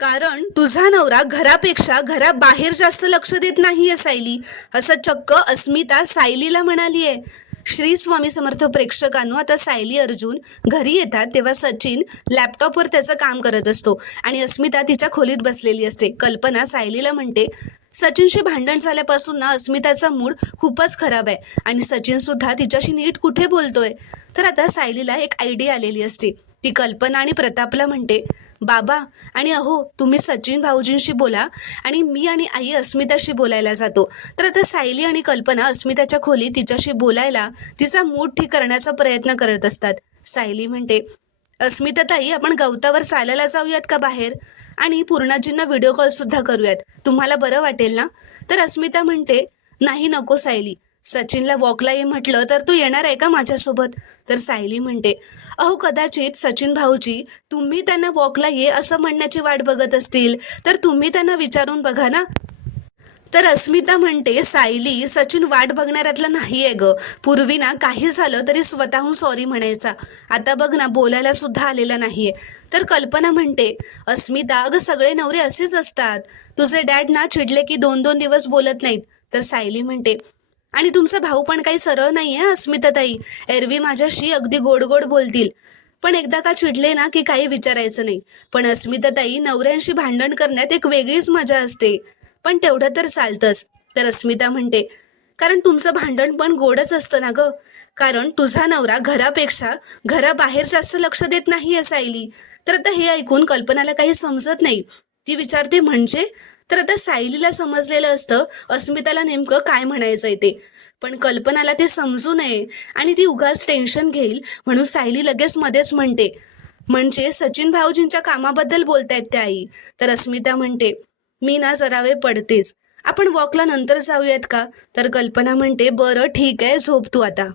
कारण तुझा नवरा घरापेक्षा घराबाहेर जास्त लक्ष देत नाहीये सायली, असं चक्क अस्मिता सायलीला म्हणाली आहे. श्री स्वामी समर्थ प्रेक्षकांनो, आता सायली अर्जुन घरी येतात तेव्हा सचिन लॅपटॉपवर त्याचं काम करत असतो आणि अस्मिता तिच्या खोलीत बसलेली असते. कल्पना सायलीला म्हणते, सचिनशी भांडण झाल्यापासून ना अस्मिताचा मूड खूपच खराब आहे आणि सचिन सुद्धा तिच्याशी नीट कुठे बोलतोय. तर आता सायलीला एक आयडिया आलेली असते. ती कल्पना आणि प्रतापला म्हणते, बाबा आणि अहो तुम्ही सचिन भाऊजींशी बोला आणि मी आणि आई अस्मिताशी बोलायला जातो. तर आता सायली आणि कल्पना अस्मिताच्या खोलीत तिच्याशी बोलायला, तिचा मूड ठीक करण्याचा प्रयत्न करत असतात. सायली म्हणते, अस्मिता ताई आपण गवतावर चालायला जाऊयात का बाहेर, आणि पूर्णाजींना व्हिडिओ कॉल सुद्धा करूयात, तुम्हाला बरं वाटेल ना. तर अस्मिता म्हणते, नाही नको सायली, सचिनला वॉकला ये म्हटलं तर तू येणार आहे का माझ्यासोबत. तर सायली म्हणते, अहो कदाचित सचिन भाऊजी तुम्ही त्यांना वॉकला ये असं म्हणण्याची वाट बघत असतील तर तुम्ही त्यांना विचारून बघा ना. तर अस्मिता म्हणते, सायली सचिन वाट बघणाऱ्यातला नाही आहे ग. पूर्वी ना काही झालं तरी स्वतःहून सॉरी म्हणायचा, आता बघ ना बोलायला सुद्धा आलेला नाहीये. तर कल्पना म्हणते, अस्मिता अगं सगळे नवरे असेच असतात, तुझे डॅड ना चिडले की 2-2 दिवस बोलत नाहीत. तर सायली म्हणते, आणि तुमचा भाऊ पण काही सरळ नाहीये अस्मिता ताई, एरवी माझ्याशी अगदी गोड गोड बोलतील पण एकदा का चिडले ना की काही विचारायचं नाही. पण अस्मिता ताई नवऱ्यांशी भांडण करण्यात एक वेगळीच मजा असते, पण तेवढं तर चालतंच. तर अस्मिता म्हणते, कारण तुमचं भांडण पण गोडच असतं ना ग, कारण तुझा नवरा घरापेक्षा घराबाहेर जास्त लक्ष देत नाहीये सायली. तर आता हे ऐकून कल्पनाला काही समजत नाही. ती विचारते, म्हणजे. तर आता सायलीला समजलेलं असतं अस्मिताला नेमकं काय म्हणायचंय ते, पण कल्पनाला ते समजू नये आणि ती उगाच टेन्शन घेईल म्हणून सायली लगेच मध्येच म्हणते, म्हणजे सचिन भाऊजींच्या कामाबद्दल बोलतायत त्या आई. तर अस्मिता म्हणते, मी ना जरा वेळ पडतेच, आपण वॉकला नंतर जाऊयात का. तर कल्पना म्हणते, बरं ठीक आहे, झोप तू आता.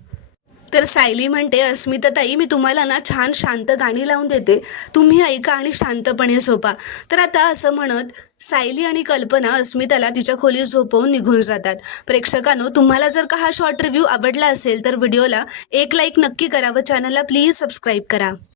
तर सायली म्हणते, अस्मिता ताई मी तुम्हाला ना छान शांत गाणी लावून देते, तुम्ही ऐका आणि शांतपणे झोपा. तर आता असं म्हणत सायली आणि कल्पना अस्मिताला तिच्या खोलीत झोपवून निघून जातात. प्रेक्षकांनो, तुम्हाला जर का हा शॉर्ट रिव्ह्यू आवडला असेल तर व्हिडिओला एक लाईक नक्की करा व चॅनलला प्लीज सबस्क्राईब करा.